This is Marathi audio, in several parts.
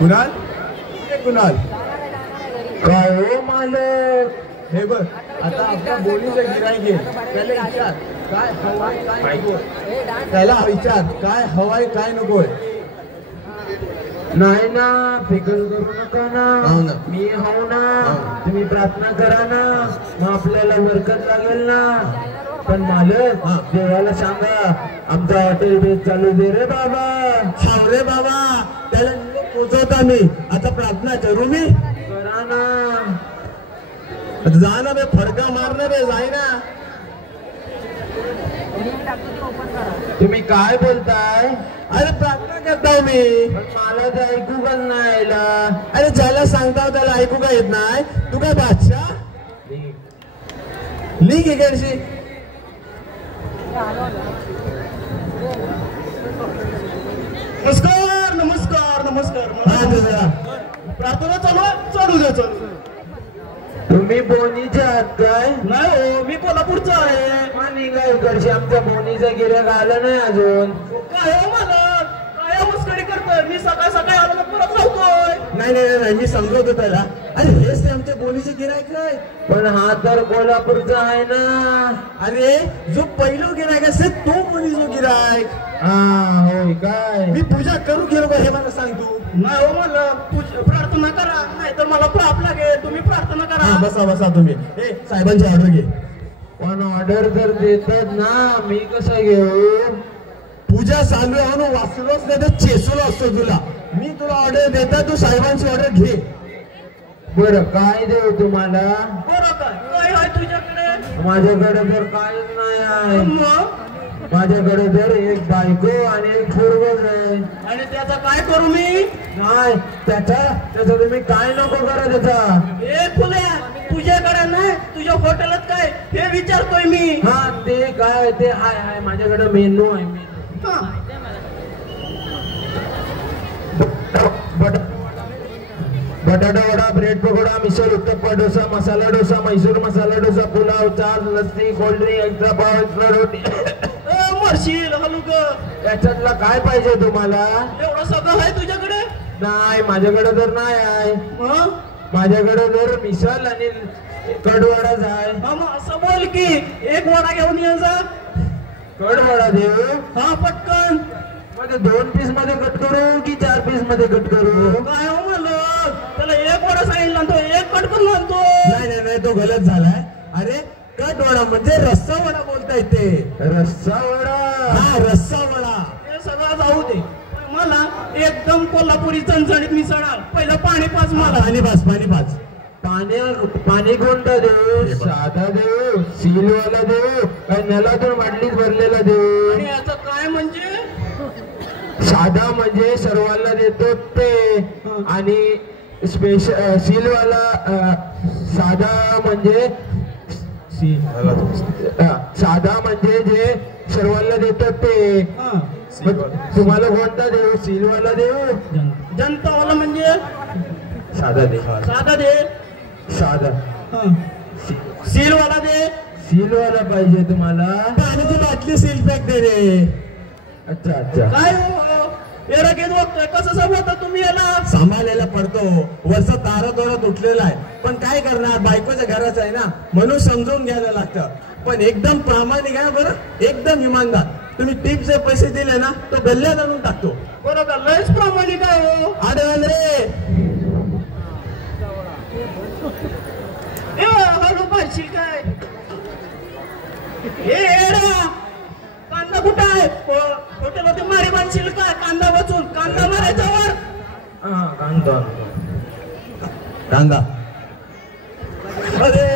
कुणाल कुणाल काय हो मालक? हे बघ आता आपल्या बोलीचं गिराईक आहे, त्याला विचार काय हवाय काय नको, त्याला विचार काय हवाय काय नकोय. नाही ना, फिकर करू नका ना. हो ना. मी हो ना. तुम्ही प्रार्थना करा ना, मग आपल्याला बरकत लागेल ना. पण मालक देवाला सांगा आमचा हॉटेल बेस चालू दे रे बाबा. सांग रे बाबा, त्याला पोचवता मी. आता प्रार्थना करू मी. करा ना. जा ना बे, फडका मारणार बे, जाय ना. तुम्ही काय बोलताय? अरे प्रार्थना करताव मी. पण मला तर ऐकू पण नाही यायला. अरे ज्याला सांगताव त्याला ऐकू काय येत नाही. तू काय बादशाह लिख इकडची. नमस्कार नमस्कार नमस्कार. प्रार्थना चालू द्या चालू. तुम्ही बोनीचे आहात काय? नाही हो, मी कोल्हापूरचा आहे. आणि काय इकडची आमच्या बोनीचा गिऱ्हाईक आलं नाही अजून. काय हो मला काय मस्करी करतोय. मी सकाळी सकाळी आलो तर परत लावतोय. नाही नाही नाही, मी समजवतो त्याला. अरे हेच ते आमच्या बोलीचे गिऱ्हाईक आहे. पण हा तर कोल्हापूरचा आहे ना. अरे जो पहिलो गिऱ्हाईक असेल तो बोलीचो गिऱ्हाईक. हा होय काय? मी पूजा करू गेलो का हे मला सांग तू. नाही हो, मला प्रार्थना करा, नाही तर मला पाप लागेल. तुम्ही प्रार्थना करा. बसा बसा तुम्ही. ए साहेबांची ऑर्डर घे. पण ऑर्डर तर देतात ना, मी कसं घेऊ? पूजा चालू आहे ना, वाचलोच नाही तर चेसलो असतो तुला. मी तुला ऑर्डर देता, तू साहेबांची ऑर्डर घे. बरं काय देऊ तुम्हाला? बरं काय आहे तुझ्याकडे? माझ्याकडे तर काहीच नाही आहे. मग माझ्याकडे तर एक बायको आणि एक पूर्वज आहे. आणि त्याचा काय करू मी? नाही त्याचा तुम्ही काय नको करा त्याचा. ए फुल्या, तुझ्याकडे नाही, तुझ्या हॉटेलात काय हे विचारतोय मी. हा ते काय ते हाय माझ्याकडे मेनू आहे. मेनू बटाटा वडा, ब्रेड पकोडा, मिसळ, उत्तप्पा, डोसा, मसाला डोसा, मैसूर मसाला डोसा, पुलाव, चाट, लस्सी, कोल्ड्रिंक, एक्स्ट्रा पाव, एक्स्ट्रा रोटी. मरशील हलुक. त्याच्यातला काय पाहिजे तुम्हाला? एवढं सगळं आहे तुझ्याकडे? नाही माझ्याकडे तर नाही आहे. मग माझ्याकडे तर मिसळ आणि कडवडाच आहे. असं बोल की एक वडा घेऊन ये जा. कडवडा देऊ? हा पटकन. मध्ये 2 पीस मध्ये कट करू की 4 पीस मध्ये कट करू? काय हो मला त्याला एक वडा सांगितला तो एक कट करून आणतो. नाही नाही, तो गलत झालाय. अरे कट वडा म्हणजे रस्सा वडा बोलता येते. रस्सा वडा? हा रस्सा वडा. हे सगळं जाऊ दे, मला एकदम कोल्हापुरी चणचणीत मिसळ आण. पहिलं पाणी पाच मला. पाणी पाच. पाणी कोणता देऊ? साधा देऊ, सीलवाला देऊ, काय नलातून बाटलीत भरलेला देऊ? आणि याचं काय म्हणजे? साधा म्हणजे सर्वांना देतो ते, आणि स्पेशल सीलवाला साधा म्हणजे जे सर्वांना देतात ते. तुम्हाला कोणता देऊ? सीलवाला देऊ? जनतावाला म्हणजे? साधा दे. साधा. सीलवाला दे. सीलवाला पाहिजे तुम्हाला? पाण्याची बाटली सील पॅक दे रे. अच्छा अच्छा. काय येरा घेत बघतोय कसं सांभाळता तुम्ही याला? सांभाळलेला पडतो. वरचा तारा दोरा तुटलेला आहे, पण काय करणार, बायकोच्या घराचं आहे ना, म्हणून समजून घ्यायला लागतं. पण एकदम प्रामाणिक आहे बरं, एकदम इमानदार. तुम्ही टिपचे पैसे दिले ना, तो गल्ल्यात आणून टाकतो. बरोबर, लयच प्रामाणिक आहे हो. आढळले रे. हळू पाहिजे काय? कांदा कुठं आहे? हॉटेलमध्ये मारी बांधशील काय? कांदा वाचून कांदा मारायचा वर. कांदा. अरे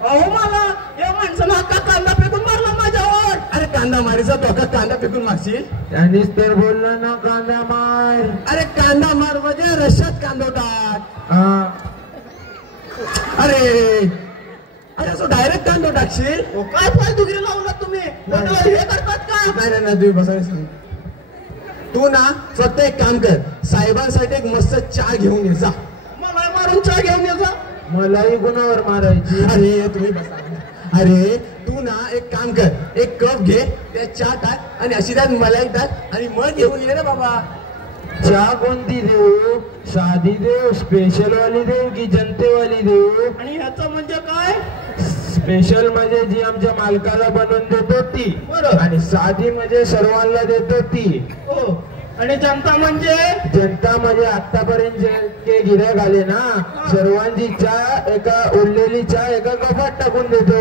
अहो मला या माणसानं अख्खा कांदा फेकून मारला माझ्यावर. अरे कांदा मारायचा तो का कांदा फेकून मारशील? त्यांनीच तर बोललं ना कांदा मार. अरे कांदा मार म्हणजे रश्यात कांदा टाक. अरे असं डायरेक्ट कांदा टाकशील? काय फालतूगिरी लावलात तुम्ही? हे करतात का? नाही तुम्ही बसायला. तू ना फक्त एक काम कर, साहेबांसाठी एक मस्त चहा घेऊन ये जा. मला मारून चहा घेऊन ये जा. मलाही गुणावर मारायची. अरे तुम्ही बसा. अरे तू ना एक काम कर, एक कप घे, त्यात चहा टाक आणि अशी त्यात मलाई टाक आणि मग घेऊन ये रे बाबा. चहा कोणती देऊ? साधी देऊ, स्पेशल वाली देऊ की जनतेवाली देऊ? आणि ह्याचं म्हणजे काय? स्पेशल म्हणजे जी आमच्या मालकाला बनवून देतो ती, बरं. आणि साधी म्हणजे सर्वांना देतो ती. हो. आणि जनता म्हणजे? जनता म्हणजे आतापर्यंत जे गिऱ्हाईक आले ना, सर्वांची चहा एका उरलेली चहा एका कपात टाकून देतो.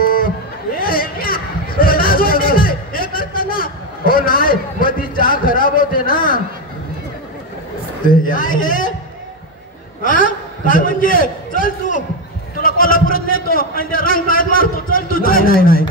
हे करताना हो नाही, मग ती चहा खराब होते ना. काय हे? हा काय म्हणजे? चल तू, तुला कोल्हापुरात नेतो आणि त्या रंकाळ्यात मारतो. चल तू, चल. नाही